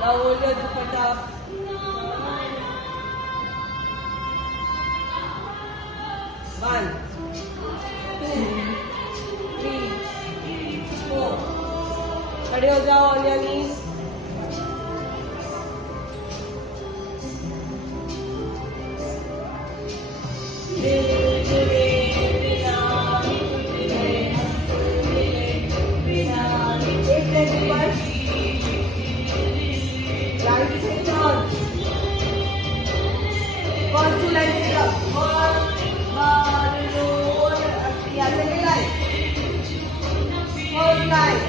Now hold your dupatta up. One, two, three, four. खड़े हो जाओ on your knees. Two lines up. One, yeah, second line. First line.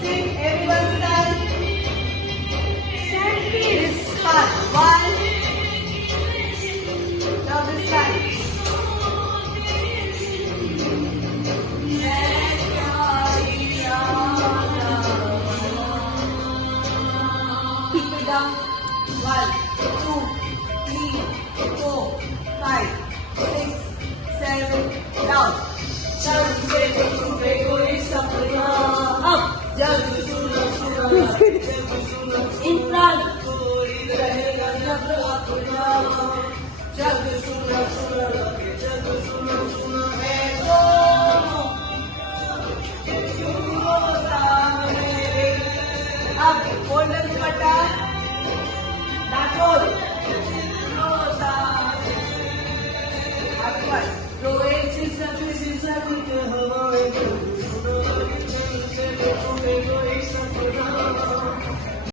Six, everyone stand. Stand please. Start. One. Now this side. Keep it down. 1, 2, 3, 4, 5, 6, 7, down. Up. In front. Up. Hold the dupatta. Backward. Upward. Roll it.